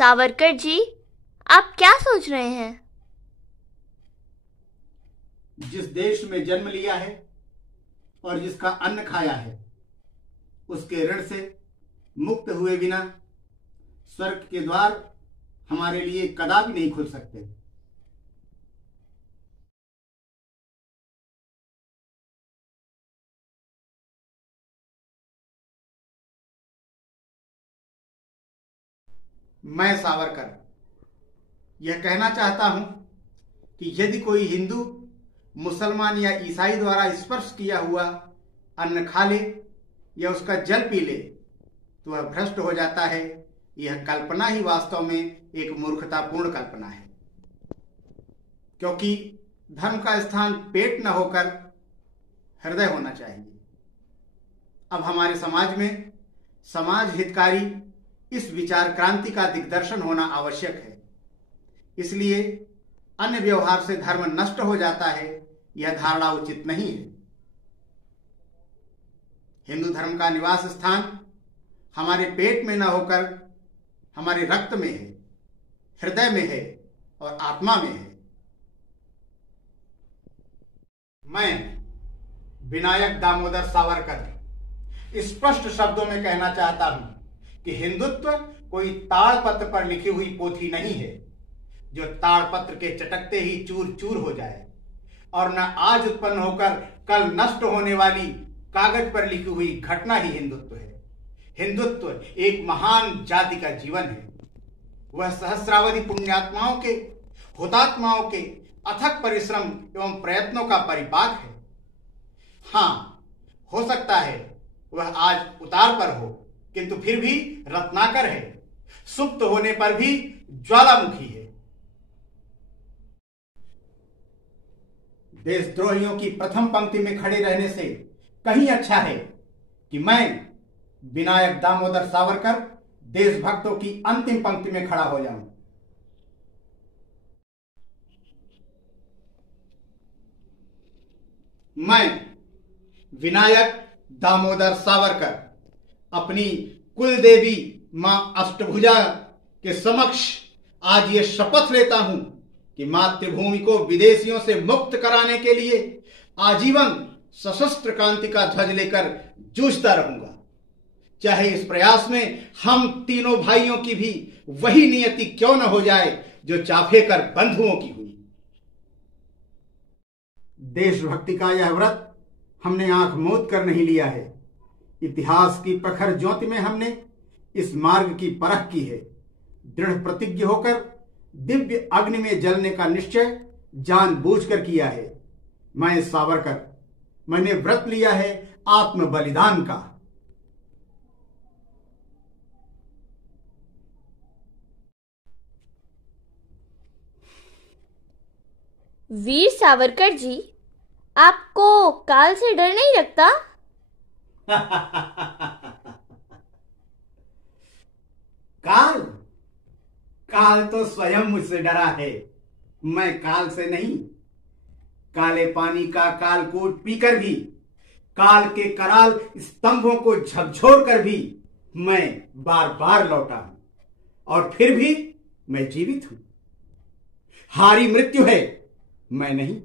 सावरकर जी, आप क्या सोच रहे हैं? जिस देश में जन्म लिया है और जिसका अन्न खाया है, उसके ऋण से मुक्त हुए बिना स्वर्ग के द्वार हमारे लिए कदापि नहीं खुल सकते। मैं सावरकर यह कहना चाहता हूं कि यदि कोई हिंदू, मुसलमान या ईसाई द्वारा स्पर्श किया हुआ अन्न खा ले या उसका जल पी ले तो वह भ्रष्ट हो जाता है। यह कल्पना ही वास्तव में एक मूर्खतापूर्ण कल्पना है, क्योंकि धर्म का स्थान पेट न होकर हृदय होना चाहिए। अब हमारे समाज में समाज हितकारी इस विचार क्रांति का दिग्दर्शन होना आवश्यक है। इसलिए अन्य व्यवहार से धर्म नष्ट हो जाता है, यह धारणा उचित नहीं है। हिंदू धर्म का निवास स्थान हमारे पेट में न होकर हमारे रक्त में है, हृदय में है और आत्मा में है। मैं विनायक दामोदर सावरकर स्पष्ट शब्दों में कहना चाहता हूं कि हिंदुत्व कोई ताड़पत्र पर लिखी हुई पोथी नहीं है जो ताड़पत्र के चटकते ही चूर चूर हो जाए, और न आज उत्पन्न होकर कल नष्ट होने वाली कागज पर लिखी हुई घटना ही हिंदुत्व है। हिंदुत्व एक महान जाति का जीवन है। वह सहस्रावधि पुण्यात्माओं के, हुतात्माओं के अथक परिश्रम एवं प्रयत्नों का परिपाक है। हाँ, हो सकता है वह आज उतार पर हो, किंतु फिर भी रत्नाकर है। सुप्त होने पर भी ज्वालामुखी है। देशद्रोहियों की प्रथम पंक्ति में खड़े रहने से कहीं अच्छा है कि मैं विनायक दामोदर सावरकर देशभक्तों की अंतिम पंक्ति में खड़ा हो जाऊं। मैं विनायक दामोदर सावरकर अपनी कुल देवी मां अष्टभुजा के समक्ष आज ये शपथ लेता हूं कि मातृभूमि को विदेशियों से मुक्त कराने के लिए आजीवन सशस्त्र क्रांति का ध्वज लेकर जूझता रहूंगा, चाहे इस प्रयास में हम तीनों भाइयों की भी वही नियति क्यों न हो जाए जो चाफेकर बंधुओं की हुई। देशभक्ति का यह व्रत हमने आंख मूंद कर नहीं लिया है। इतिहास की प्रखर ज्योति में हमने इस मार्ग की परख की है। दृढ़ प्रतिज्ञ होकर दिव्य अग्नि में जलने का निश्चय जानबूझकर किया है। मैं सावरकर, मैंने व्रत लिया है आत्म बलिदान का। वीर सावरकर जी, आपको काल से डर नहीं लगता? काल काल तो स्वयं मुझसे डरा है। मैं काल से नहीं। काले पानी का कालकूट पीकर भी, काल के कराल स्तंभों को झकझोर कर भी मैं बार बार लौटा हूं, और फिर भी मैं जीवित हूं। हारी मृत्यु है, मैं नहीं।